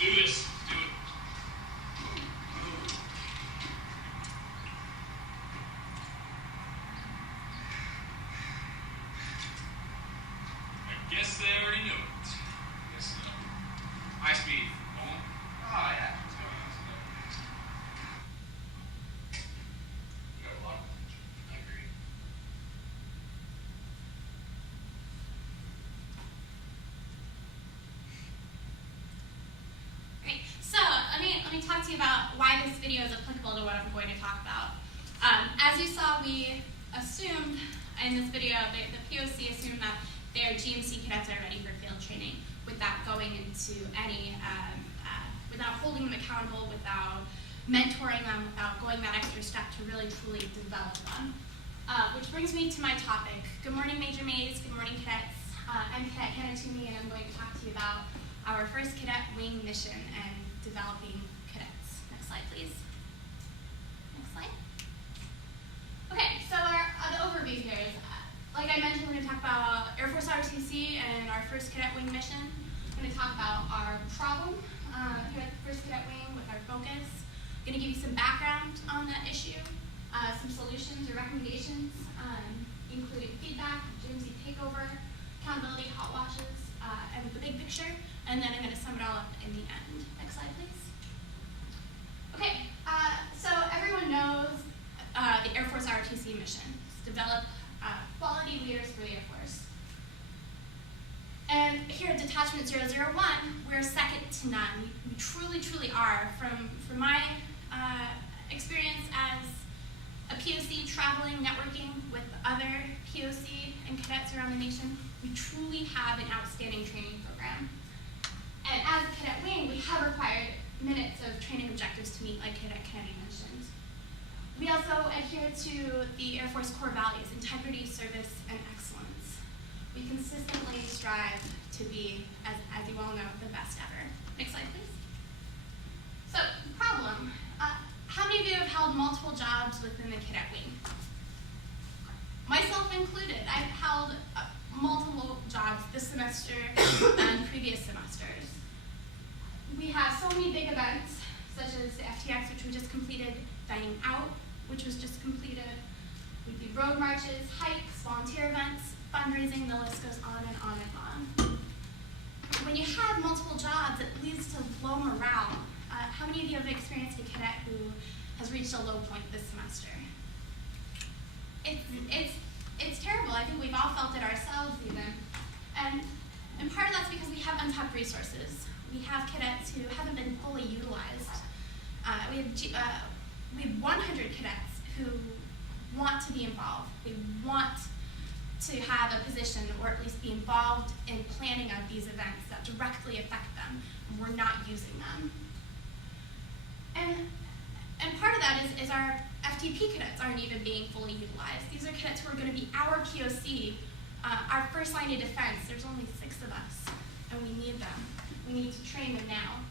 do this. Do it. I guess they already know it. I guess so. High speed. Going? Oh, yeah. Let's go. You got a lot of potential. I agree. Great. So let me talk to you about why this video is applicable to what I'm going to talk about. As you saw, we assumed in this video, the POC assumed that their GMC cadets are ready for field training without going into any, without holding them accountable, without mentoring them, without going that extra step to really truly develop them. Which brings me to my topic. Good morning, Major Mays. Good morning, cadets. I'm Cadet Hannah Toomey, and I'm going to talk to you about our first cadet wing mission and developing cadets. Next slide, please. Next slide. Okay, so the overview here is, like I mentioned, we're going to talk about Air Force ROTC and our first cadet wing mission. We're going to talk about our problem here at the first cadet wing with our focus. I'm going to give you some background on that issue, some solutions or recommendations, including feedback, GMC takeover, accountability, hot washes, and the big picture, and then I'm going to sum it all up in the end. Next slide, please. Okay, so everyone knows the Air Force ROTC mission is to develop quality leaders for the Air Force. And here at Detachment 001, we're second to none. We truly, truly are. From my experience as a POC traveling, networking with other POC and cadets around the nation, we truly have an outstanding training program. And as a cadet wing, we have required minutes of training objectives to meet, like Cadet Kennedy mentioned. We also adhere to the Air Force core values: integrity, service, and excellence. We consistently strive to be, as you all know, the best ever. Next slide, please. So, problem. How many of you have held multiple jobs within the cadet wing? Myself included. I've held multiple jobs this semester and previous semesters. We have so many big events, such as the FTX, which we just completed, Dining Out, which was just completed. We do road marches, hikes, volunteer events, fundraising, the list goes on and on and on. When you have multiple jobs, it leads to low morale. How many of you have experienced a cadet who has reached a low point this semester? It's terrible. I think we've all felt it ourselves even. And part of that's because we have untapped resources. We have cadets who haven't been fully utilized. We have 100 cadets who want to be involved. They want to have a position or at least be involved in planning of these events that directly affect them, and we're not using them. And part of that is our FTP cadets aren't even being fully utilized. These are cadets who are going to be our POC, our first line of defense. There's only 6 of us, and we need them. We need to train them now.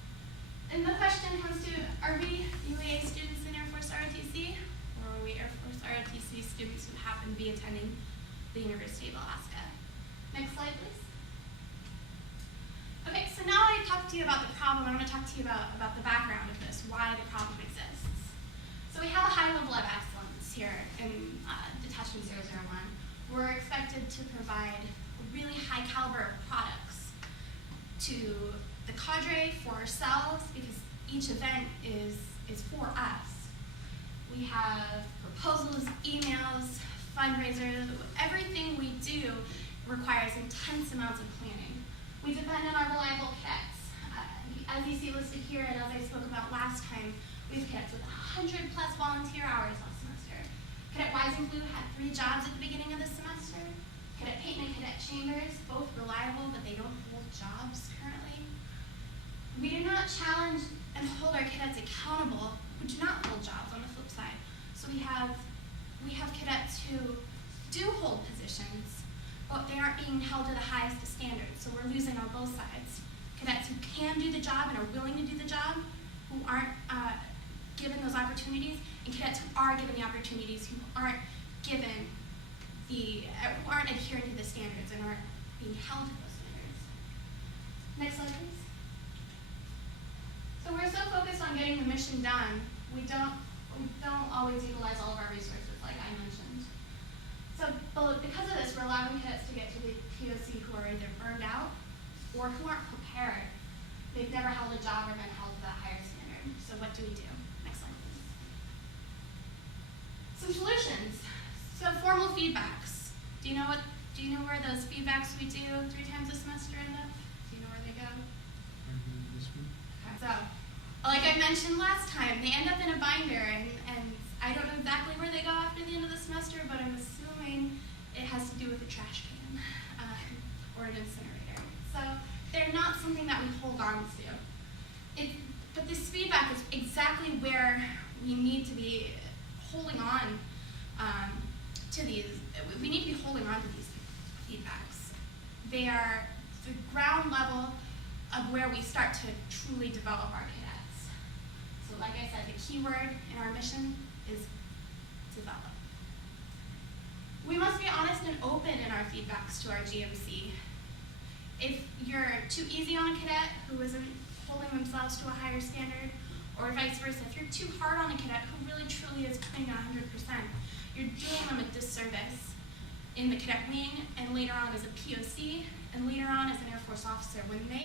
And the question comes to, are we UAA students in Air Force ROTC, or are we Air Force ROTC students who happen to be attending the University of Alaska? Next slide, please. Okay, so now I talked to you about the problem. I want to talk to you about the background of this, why the problem exists. So we have a high level of excellence here in Detachment 001. We're expected to provide a really high caliber of products to the cadre, for ourselves, because each event is for us. We have proposals, emails, fundraisers. Everything we do requires intense amounts of planning. We depend on our reliable cadets. As you see listed here, and as I spoke about last time, we have cadets with 100 plus volunteer hours last semester. Cadet Weisenblue had 3 jobs at the beginning of the semester. Cadet Payton and Cadet Chambers, both reliable, but they don't hold jobs currently. We do not challenge and hold our cadets accountable who do not hold jobs on the flip side. So we have cadets who do hold positions, but they aren't being held to the highest of standards, so we're losing on both sides. Cadets who can do the job and are willing to do the job, who aren't given those opportunities, and cadets who are given the opportunities, who aren't adhering to the standards and aren't being held to those standards. Next slide, please. we're so focused on getting the mission done, we don't always utilize all of our resources, like I mentioned. So, but because of this, we're allowing cadets to get to the POC who are either burned out or who aren't prepared. They've never held a job or been held to that higher standard. So what do we do? Next slide, please. Some solutions. So formal feedbacks. Do you know where those feedbacks we do 3 times a semester end up? Do you know where they go? Okay. So, like I mentioned last time, they end up in a binder, and I don't know exactly where they go after the end of the semester, but I'm assuming it has to do with a trash can or an incinerator. So they're not something that we hold on to. But this feedback is exactly where we need to be holding on to these. We need to be holding on to these feedbacks. They are the ground level of where we start to truly develop our cadets. So like I said, the key word in our mission is develop. We must be honest and open in our feedbacks to our GMC. If you're too easy on a cadet who isn't holding themselves to a higher standard, or vice versa, if you're too hard on a cadet who really truly is putting 100%, you're doing them a disservice in the cadet wing and later on as a POC and later on as an Air Force officer when they